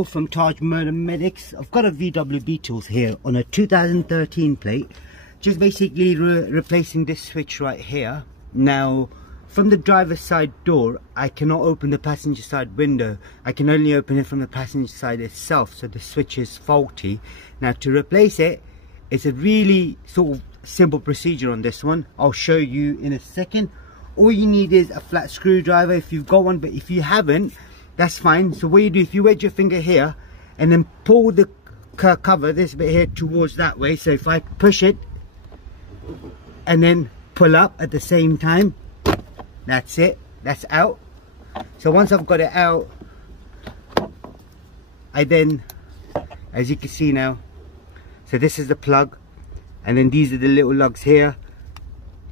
Joe from Tajmotormedics. I've got a VW Beetle here on a 2013 plate. Just basically replacing this switch right here. Now, from the driver's side door, I cannot open the passenger side window. I can only open it from the passenger side itself, so the switch is faulty. Now, to replace it, it's a really sort of simple procedure on this one. I'll show you in a second. All you need is a flat screwdriver if you've got one, but if you haven't, that's fine. So what you do, if you wedge your finger here and then pull the cover, this bit here, towards that way. So if I push it and then pull up at the same time, that's it, that's out. So once I've got it out, I then, as you can see now, so this is the plug, and then these are the little lugs here.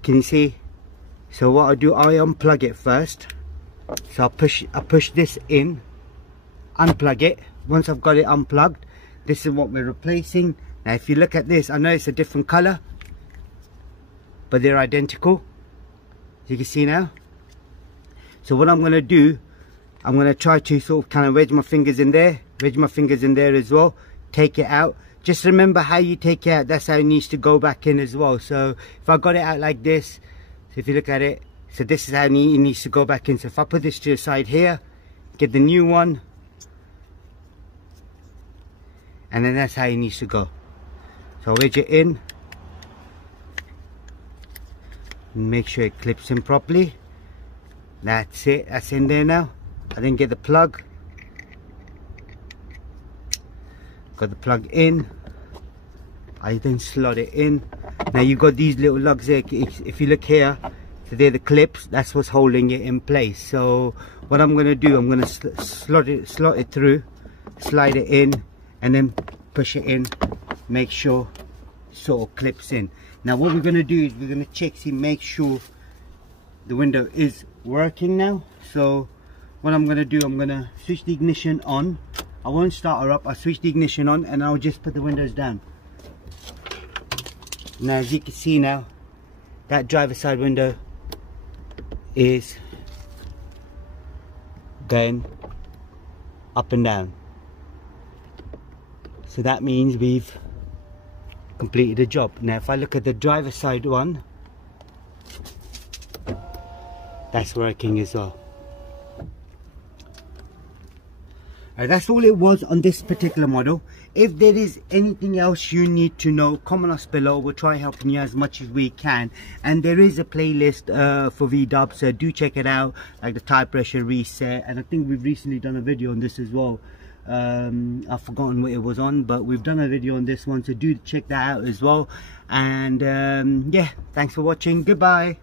Can you see? So what I do, I unplug it first. So I push this in, unplug it. Once I've got it unplugged, this is what we're replacing. Now if you look at this, I know it's a different color, but they're identical. You can see now. So what I'm going to do, I'm going to try to sort of kind of wedge my fingers in there, as well, take it out. Just remember how you take it out, that's how it needs to go back in as well. So if I got it out like this, so if you look at it, so this is how it needs to go back in. So if I put this to the side here, get the new one, and then that's how it needs to go. So I'll wedge it in, and make sure it clips in properly. That's it, that's in there now. I then get the plug, got the plug in, I then slot it in. Now you've got these little lugs there. If you look here, so they're the clips, that's what's holding it in place. So what I'm going to do, I'm going to slot it through, slide it in, and then push it in, make sure it sort of clips in. Now what we're going to do is we're going to check, see, make sure the window is working now. So what I'm going to do, I'm going to switch the ignition on. I won't start her up, I'll switch the ignition on and I'll just put the windows down. Now as you can see now, that driver's side window is going up and down. So that means we've completed the job. Now if I look at the driver's side one, that's working as well. That's all it was on this particular model. If there is anything else you need to know, comment us below. We'll try helping you as much as we can. And there is a playlist for VW, so do check it out, like the tire pressure reset. And I think we've recently done a video on this as well. I've forgotten what it was on, but we've done a video on this one, so do check that out as well. And yeah, thanks for watching. Goodbye.